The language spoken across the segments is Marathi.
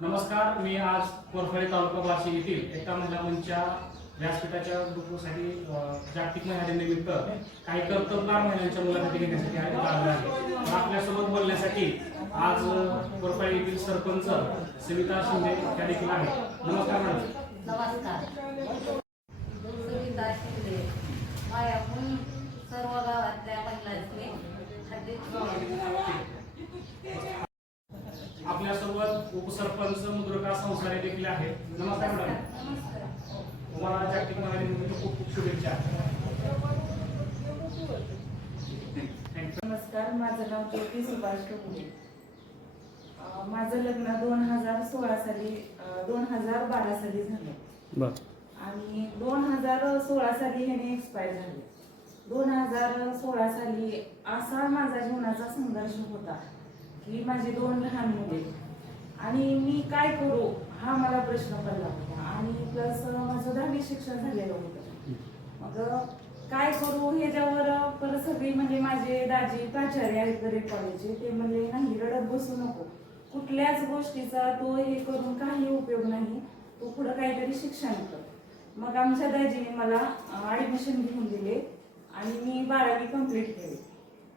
नमस्कार मी आज कोरफळे तालुका वाशी येथील एका महिला मंचच्या व्यासपीठाच्या ग्रुपसाठी जागतिक महिला दिनानिमित्त काही कर्तबगार महिलांच्या मुलाखती घेण्यासाठी आज आलो आहे आपल्यासोबत बोलण्यासाठी आज अ, येथील सरपंच सविता शिंदे त्या देखील आहेत. नमस्कार मॅडम. नमस्कार. सुविधा शिंदे मायाहून सर्व गावातल्या महिलांचे हार्दिक आपल्यासोबत उपसरपंच मुद्रका संसारे देखील आहेत. नमस्कार मॅडम. नमस्कार तुम्हाला जागतिक महिला दिनानिमित्त खूप खूप शुभेच्छा. नमस्कार माझं नाव ज्योती सुभाष कपुरे अं, माझं लग्न दोन हजार सोळा साली दोन हजार बारा साली झालं. बर. आणि दोन हजार सोळा साली ह्याने एक्सपायर झाले. दोन हजार सोळा साली असा माझा जीवनाचा संघर्ष होता. की माझी दोन लहान मुले. आणि मी काय करू हा मला प्रश्न पडला होता. आणि प्लस माझं दहावी शिक्षण झालेलं होतं. मग काय करू ह्याच्यावर परत सगळी म्हणजे माझे दाजी प्राचार्य आहेत गरीब कॉलेजचे ते म्हणले नाही रडत बसू नको. कुठल्याच गोष्टीचा तो हे करून काही उपयोग नाही. तो पुढं काहीतरी शिक्षण कर. मग आमच्या दाजीने मला ॲडमिशन घेऊन दिले. आणि मी बारावी कंप्लीट केली.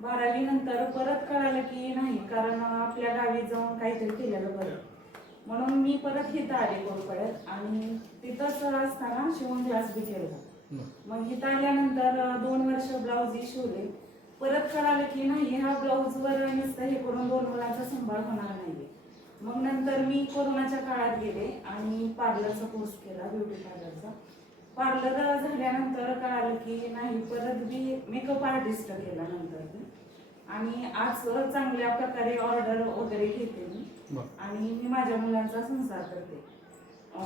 बारावी नंतर परत कळालं की नाही कारण आपल्या गावी जाऊन काहीतरी केलेलं बरं. म्हणून मी परत इथं आले कोरपड्यात आणि तिथंच असताना शिवण क्लास बी केला. मग इथं आल्यानंतर दोन वर्ष ब्लाऊज शिवले. परत कळालं की नाही ह्या ब्लाऊजवर नुसतं हे करून दोन मुलांचा सांभाळ होणार नाहीये. मग नंतर मी कोरोनाच्या काळात गेले आणि पार्लरचा कोर्स केला ब्युटी पार्लरचा पार्लर झाल्यानंतर कळालं की नाही परत मी मेकअप आर्टिस्ट केला नंतर. मी. आणि आज चांगल्या प्रकारे ऑर्डर वगैरे घेते मी. आणि मी माझ्या मुलांचा संसार करते.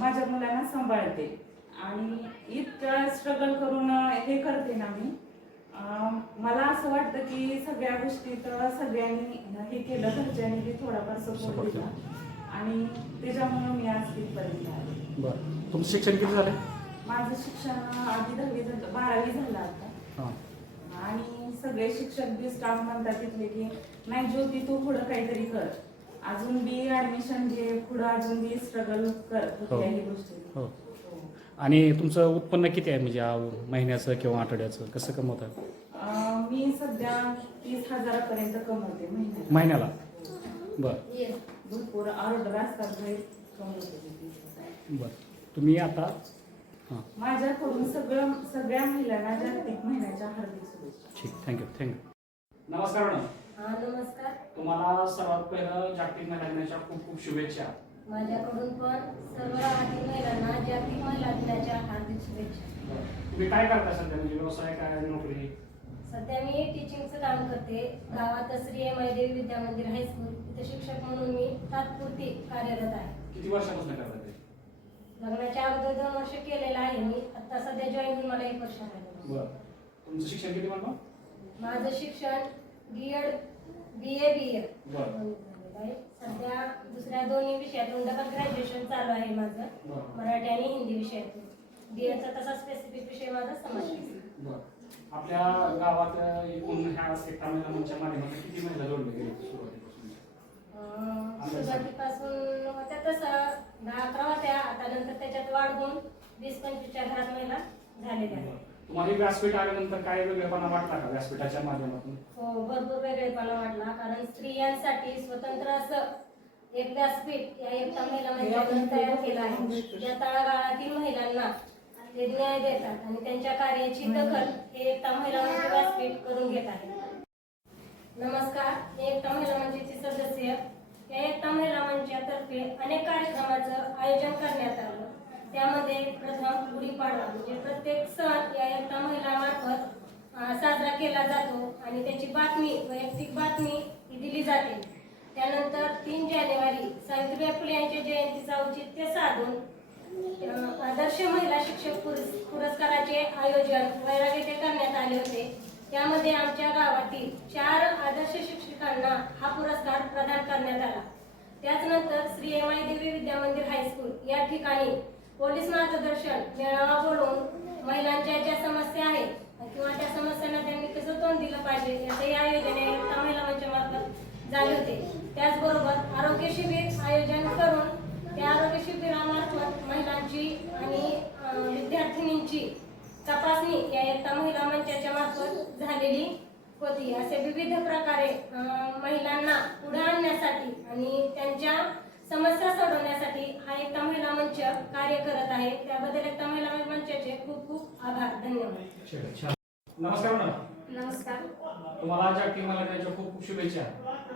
माझ्या मुलांना सांभाळते. आणि इतकं स्ट्रगल करून हे करते ना मी. मला असं वाटतं की सगळ्या गोष्टीत सगळ्यांनी हे केलं घरच्यांनी बी थोडाफार सपोर्ट दिला. आणि त्याच्यामुळं मी आज तिथपर्यंत आले. बर. तुमचं शिक्षण किती झालं माझं शिक्षण आधी दहावी झालं बारावी झालं आता. हां. आणि सगळे शिक्षक बी स्टाफ म्हणतात तिथले की नाही ज्योती तू पुढं काहीतरी कर. अजून बी ऍडमिशन घे पुढं अजून बी स्ट्रगल कर. कुठल्याही गोष्टी. हो. आणि तुमचं उत्पन्न किती आहे? म्हणजे महिन्याचं किंवा आठवड्याचं कसं कमवतं मी सध्या तीस हजारापर्यंत कमवते महिन्याला. बरं. भरपूर ऑर्डर असतात बाहेर कमवते मी. 30,000. बरं. तुम्ही आता हां माझ्याकडून सगळं सगळ्या महिलांना जागतिक महिन्याच्या हार्दिक शुभेच्छा. ठीक थँक्यू थँक्यू नमस्कार मॅडम. हा नमस्कार. तुम्हाला सर्वात पहिलं जागतिक महिला दिनाच्या खूप खूप शुभेच्छा. माझ्याकडून पण सर्व गावातील महिलांना जागतिक महिला दिनाच्या हार्दिक शुभेच्छा. तुम्ही काय करता सध्या? म्हणजे व्यवसाय काय नोकरी? सध्या मी टीचिंगचं काम करते. गावात श्री एम आय देवी विद्या मंदिर हायस्कूल इथे शिक्षक म्हणून मी तात्पुरती कार्यरत आहे. किती वर्षापासून करता? लग्नाच्या अगोदर दोन वर्ष केलेलं आहे मी. आता सध्या जॉईन होऊन मला एक वर्ष झालं. बरं. तुमचं शिक्षण किती म्हणतो माझं शिक्षण B Ed B A B Ed बरं. सध्या दुसऱ्या दोन्ही विषयातून डबल ग्रॅज्युएशन चालू आहे माझं. बरं. मराठी आणि हिंदी विषयातून बी एडचा तसा स्पेसिफिक विषय माझा बरं. आपल्या गावात एकूण ह्या एकता महिला मंचच्या माध्यमातून किती महिला जोडले गेले सुरुवातीपासून अं, सुरुवातीपासून होत्या तसं. दहा अकरा होत्या. आता नंतर त्याच्यात वाढ होऊन वीस पंचवीसच्या घरात महिला झालेल्या आहेत. तुम्हाला हे व्यासपीठ आल्यानंतर काय वेगळेपणा वाटला का व्यासपीठाच्या माध्यमातून? हो भरपूर वेगळेपणा वाटला कारण स्त्रियांसाठी स्वतंत्र असं एक व्यासपीठ या एकता महिला मंचाने तयार केलं आहे. या तळागाळातील महिलांना ते न्याय देतात आणि त्यांच्या कार्याची दखल हे एकता महिला मंच व्यासपीठ करून घेत आहे. नमस्कार मी एकता महिला मंचाची सदस्य. या एकता महिला मंचातर्फे अनेक कार्यक्रमाचं आयोजन करण्यात आलं. त्यामध्ये प्रथम गुढीपाडवा म्हणजे प्रत्येक सण या एकता महिलामार्फत साजरा केला जातो आणि त्याची बातमी वैयक्तिक बातमी ही दिली जाते. त्यानंतर तीन जानेवारी सावित्रीबाई फुले यांच्या जयंतीचं औचित्य साधून आदर्श महिला शिक्षक पुरस्काराचे आयोजन वैराग येथे करण्यात आले होते. यामध्ये आमच्या गावातील चार आदर्श शिक्षकांना हा पुरस्कार प्रदान करण्यात आला. त्याचनंतर श्री एम आय देवी विद्या मंदिर हायस्कूल या ठिकाणी पोलीस मार्गदर्शन मेळावा बोलवून महिलांच्या ज्या समस्या आहेत किंवा त्या समस्यांना त्यांनी कसं तोंड दिलं पाहिजे याचंही या योजने महिला मंचामार्फत झाले होते. त्याचबरोबर आरोग्य शिबिर आयोजन करून त्या आरोग्य शिबिरामार्फत महिलांची आणि विद्यार्थिनींची तपासणी या एकता महिला मंचाच्या मार्फत झालेली होती. असे विविध प्रकारे महिलांना पुढे आणण्यासाठी आणि त्यांच्या समस्या सोडवण्यासाठी हा एकता महिला मंच कार्य करत आहे. त्याबद्दल एकता महिला मंचाचे खूप खूप आभार. धन्यवाद. नमस्कार मॅडम. नमस्कार. तुम्हाला जागतिक महिला दिनाच्या खूप खूप शुभेच्छा.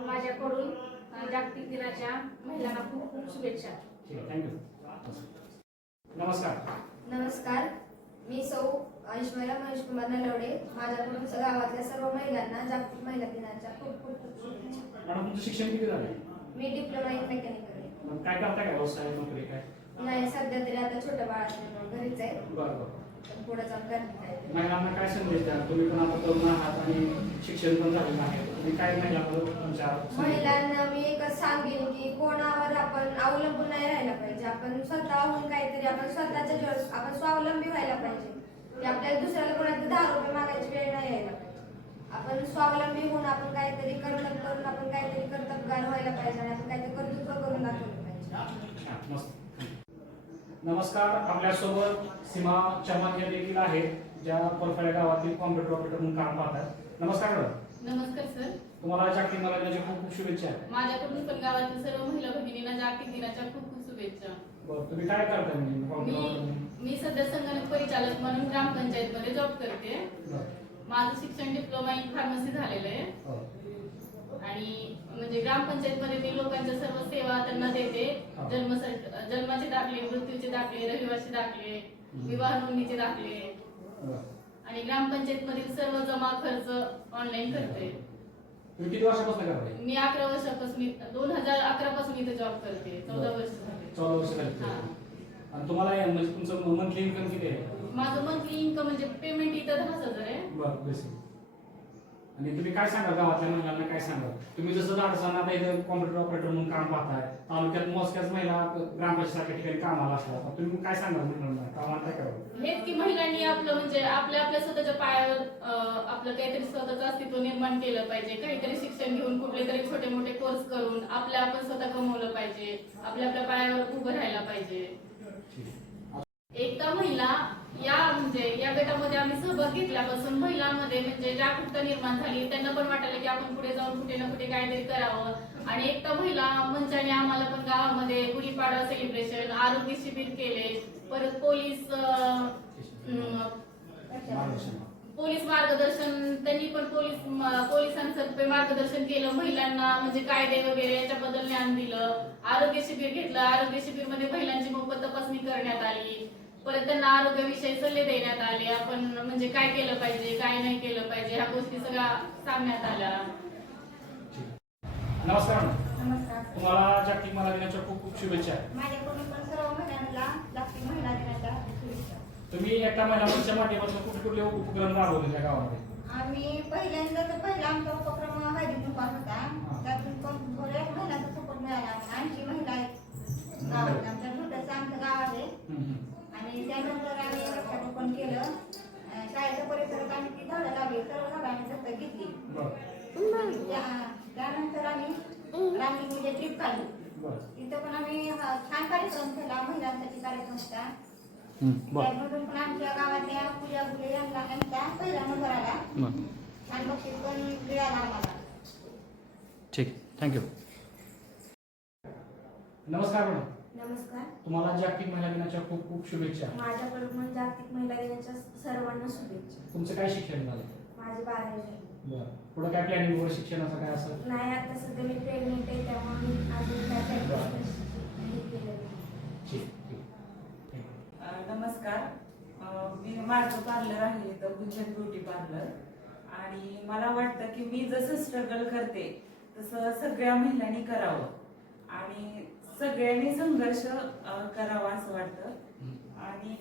माझ्याकडून जागतिक दिनाच्या महिलांना खूप खूप शुभेच्छा. थँक्यू. नमस्कार. नमस्कार. ऐश्वर्या महेश कुमार नलवडे माझ्याकडून गावातल्या सर्व महिलांना जागतिक महिला दिनाच्या खूप खूप खूप शुभेच्छा. मॅडम तुमचं शिक्षण किती झालं मी डिप्लोमा इन मेकॅनिकल आहे. काय करताय का व्यवसाय नोकरी काय? नाही सध्या तरी आता छोटं बाळ असल्यामुळे घरीच आहे. पुढे जाऊन करणार आहे. महिलांना काय संदेश द्या तुम्ही पण आता तरुण आहात आणि शिक्षण पण झालेलं आहे. तुम्ही काय महिलांना तुमच्या महिलांना मी एकच सांगेन की कोणावर आपण अवलंबून नाही राहायला पाहिजे. आपण स्वतःहून काहीतरी आपण स्वतःच्या आपण स्वावलंबी व्हायला पाहिजे. की आपल्याला दुसऱ्याला कोणाला दहा रुपये मागायची वेळ नाही यायला आपण स्वावलंबी होऊन आपण काहीतरी कर्तव्य करून आपण काहीतरी कर्तबगार व्हायला पाहिजे आणि आपण काहीतरी कर्तृत्व करून दाखवलं पाहिजे. नमस्कार आपल्यासोबत सीमा चव्हाण या देखील आहेत ज्या परफळ्या गावातील कॉम्प्युटर ऑपरेटर म्हणून काम पाहतात. नमस्कार मॅडम. नमस्कार सर. तुम्हाला जागतिक महिला दिनाच्या खूप खूप शुभेच्छा माझ्याकडून पण गावातील सर्व महिला भगिनींना जागतिक दिनाच्या खूप खूप शुभेच्छा. बरं तुम्ही काय करताय म्हणजे? मी सध्या संगणक परिचालक म्हणून ग्रामपंचायत मध्ये जॉब करते. माझं शिक्षण डिप्लोमा इन फार्मसी झालेलं आहे. आणि म्हणजे ग्रामपंचायत मध्ये मी लोकांच्या सर्व सेवा त्यांना देते. जन्म जन्माचे दाखले मृत्यूचे दाखले रहिवासी दाखले विवाह नोंदणीचे दाखले. आणि ग्रामपंचायत मधील सर्व जमा खर्च ऑनलाईन करते. तुम्ही किती वर्षापासून करताय? मी अकरा वर्षापासून दोन हजार अकरा पासून इथे जॉब करते. चौदा वर्ष झाले. चौदा वर्ष. आणि तुम्हाला या- म्हणजे तुमचं मंथली इन्कम किती आहे? माझं मंथली इन्कम म्हणजे पेमेंट इथं दहा हजार आहे. बरं बेसिक. आणि तुम्ही काय सांगा गावातल्या महिलांना काय सांगा तुम्ही जसं झाडसांना आता इथं कॉम्प्युटर ऑपरेटर म्हणून काम पाहताय तालुक्यात मोजक्याच महिला ग्रामपंचायत ठिकाणी कामाला असतात. तुम्ही काय सांगा महिलांना? कामाला काय करावं हेच की महिलांनी आपलं म्हणजे आपल्या आपल्या स्वतःच्या पायावर अं, आपलं काहीतरी स्वतःचं अस्तित्व निर्माण केलं पाहिजे. काहीतरी शिक्षण घेऊन कुठले तरी छोटे मोठे कोर्स करून आपल्या आपण स्वतः कमवलं पाहिजे. आपल्या आपल्या पायावर उभं राहायला पाहिजे. एकता महिला या म्हणजे या गटामध्ये आम्ही सहभाग घेतल्यापासून महिलांमध्ये म्हणजे जागरूकता निर्माण झाली त्यांना पण वाटायला की आपण पुढे जाऊन कुठे ना कुठे काहीतरी करावं आणि एकता महिला मंचाने आम्हाला पण गावामध्ये गुढीपाडवा सेलिब्रेशन आरोग्य शिबिर केले परत पोलीस. पोलीस मार्गदर्शन त्यांनी पण पोलीस पोलिसांतर्फे मार्गदर्शन केलं महिलांना म्हणजे कायदे वगैरे याच्याबद्दल ज्ञान दिलं. आरोग्य शिबिर घेतलं. आरोग्य शिबिरमध्ये महिलांची मोफत तपासणी करण्यात आली. परत त्यांना आरोग्याविषयी सल्ले देण्यात आले. आपण म्हणजे काय केलं पाहिजे काय नाही केलं पाहिजे ह्या गोष्टी सगळ्या सांगण्यात आल्या. नमस्कार. मॅडम. नमस्कार. तुम्हाला जागतिक महिला दिनाच्या खूप खूप शुभेच्छा. माझ्याकडून पण सर्व महिलांना जागतिक महिला दिनाच्या तुम्ही एका महिला मंचच्या माध्यमातून कुठे कुठले उपक्रम राबवले त्या गावामध्ये? आम्ही पहिल्यांदा तर पहिला आमचा उपक्रम हळदी कुंकवार होता. त्यातून पण बऱ्याच महिलांचा सपोर्ट मिळाला. ऐंशी महिला आहेत. गावात आमच्या छोटंसं आमचं गाव आहे. आणि त्यानंतर आम्ही वृक्षारोपण केलं. शाळेच्या परिसरात आम्ही ती झाडं लावली. सर्व झाडं आम्ही दत्तक घेतली. त्यानंतर आम्ही रामलिंग म्हणजे ट्रिप काढली तिथं पण आम्ही छान कार्यक्रम केला. महिलांसाठी कार्यक्रम होता. त्यामधून पण आमच्या गावातल्या पूजा बुले यांना यांचा पहिला नंबर आला बरं. छान बक्षीस पण मिळालं आम्हाला ठीक थँक्यू नमस्कार मॅडम. नमस्कार. तुम्हाला जागतिक महिला दिनाच्या खूप खूप शुभेच्छा. माझ्याकडून जागतिक महिला दिनाच्या सर्वांना शुभेच्छा. तुमचं काय शिक्षण झालं? माझी बारावी बरं. पुढं काय प्लॅनिंग वगैरे शिक्षणाचं काय असं नाही आता सध्या मी प्रेग्नेंट आहे त्यामुळे मी अजून काय practice नाही केलेली. ठीक ठीक ठीक. अ, नमस्कार. मी माझं पार्लर आहे द गुंजन ब्युटी पार्लर आणि मला वाटतं की मी जसं स्ट्रगल करते तसं सगळ्या महिलांनी करावं. आणि सगळ्यांनी संघर्ष करावा असं वाटतं. आणि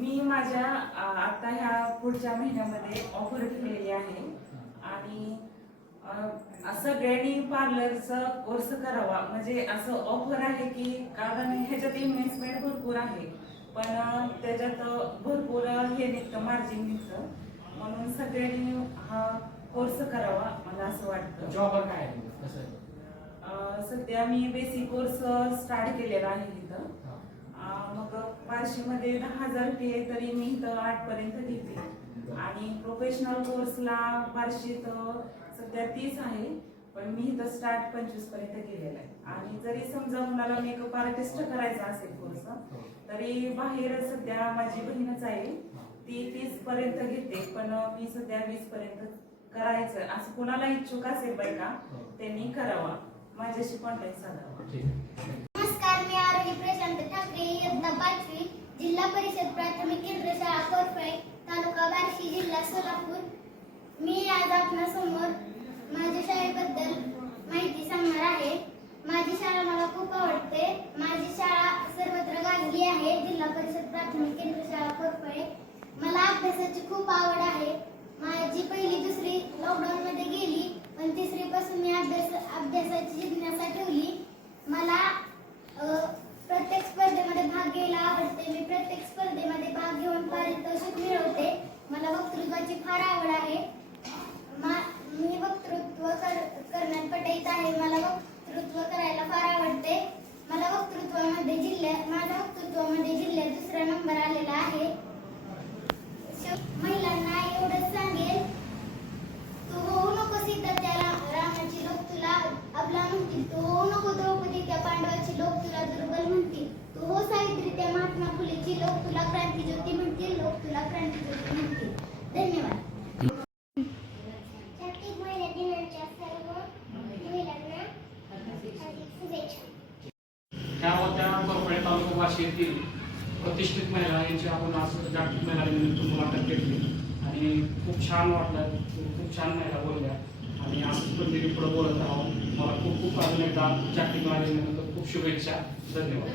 मी माझ्या आता ह्या पुढच्या महिन्यामध्ये ऑफर ठेवलेली आहे. आणि सगळ्यांनी पार्लरचा कोर्स करावा. म्हणजे असं ऑफर आहे की कारण ह्याच्यात इन्व्हेस्टमेंट भरपूर आहे. पण त्याच्यात भरपूर हे निघतं मार्जिन निघतं. म्हणून सगळ्यांनी हा कोर्स करावा मला असं वाटतं. जॉब काय अं, सध्या मी बेसिक कोर्स स्टार्ट केलेला आहे इथं. मग बार्शीमध्ये दहा हजार फी आहे तरी मी इथं आठपर्यंत घेते आणि प्रोफेशनल कोर्सला बार्शीत अं, सध्या तीस आहे. पण मी इथं स्टार्ट पंचवीसपर्यंत केलेला आहे. आणि जरी समजा मुलाला मेकअप आर्टिस्ट करायचा असेल कोर्स तरी बाहेर सध्या माझी बहीणच आहे. ती तीस पर्यंत घेते पण मी सध्या वीस पर्यंत करायचं असं कोणाला इच्छुक असेल बाई का त्यांनी करावा. माझ्याशी कॉन्टॅक्ट साधावा. नमस्कार मी आरोग्य प्रशांत ठाकरे इयत्ता पाचवी जिल्हा परिषद प्राथमिक केंद्र शाळा कोरफळे तालुका बार्शी जिल्हा सोलापूर. मी आज आपणासमोर माझ्या शाळेबद्दल माहिती सांगणार आहे. माझी शाळा मला खूप आवडते. माझी शाळा सर्वत्र गाजली आहे. जिल्हा परिषद प्राथमिक केंद्र शाळा कोरफळे मला अभ्यासाची खूप आवड आहे. माझी पहिली दुसरी लॉकडाऊन मध्ये गेली पण तिसरी पासून मी अभ्यास अभ्यासाची जिज्ञासा ठेवली. मला प्रत्येक स्पर्धेमध्ये भाग घ्यायला आवडते. मी प्रत्येक स्पर्धेमध्ये भाग घेऊन पारितोषिक मिळवते. मला वक्तृत्वाची फार आवड आहे. मा- मी वक्तृत्व कर करण्यात पटायचं आहे. मला वक्तृत्व करायला फार आवडते. मला वक्तृत्वामध्ये जिल्ह्यात माझ्या वक्तृत्वामध्ये जिल्ह्यात दुसरा नंबर आलेला आहे शेव- महिलांना एवढंच सांगेल तू होऊ नको सीता त्याला रामाची लोक तुला आपला म्हणतील तू होऊ नको द्रौपदी त्या पांडवाची लोक तुला दुर्बल म्हणतील तू हो सावित्री त्या महात्मा फुलेची लोक तुला क्रांतीज्योती म्हणतील लोक तुला क्रांतीज्योती म्हणतील धन्यवाद जागतिक महिला दिनाच्या सर्व महिलांना हार्दिक शुभेच्छा त्या होत्या कोरफळे येथील प्रतिष्ठित महिला यांची आपण आज जागतिक महिला दिनानिमित्त मुलाखत घेतली. आणि खूप छान वाटलं खूप छान महिला बोलल्या. आणि असंच कंटिन्यू पुढं बोलत आहोत. मला खूप खूप अजून एकदा जागतिक महिला दिनानिमित्त खूप शुभेच्छा. धन्यवाद.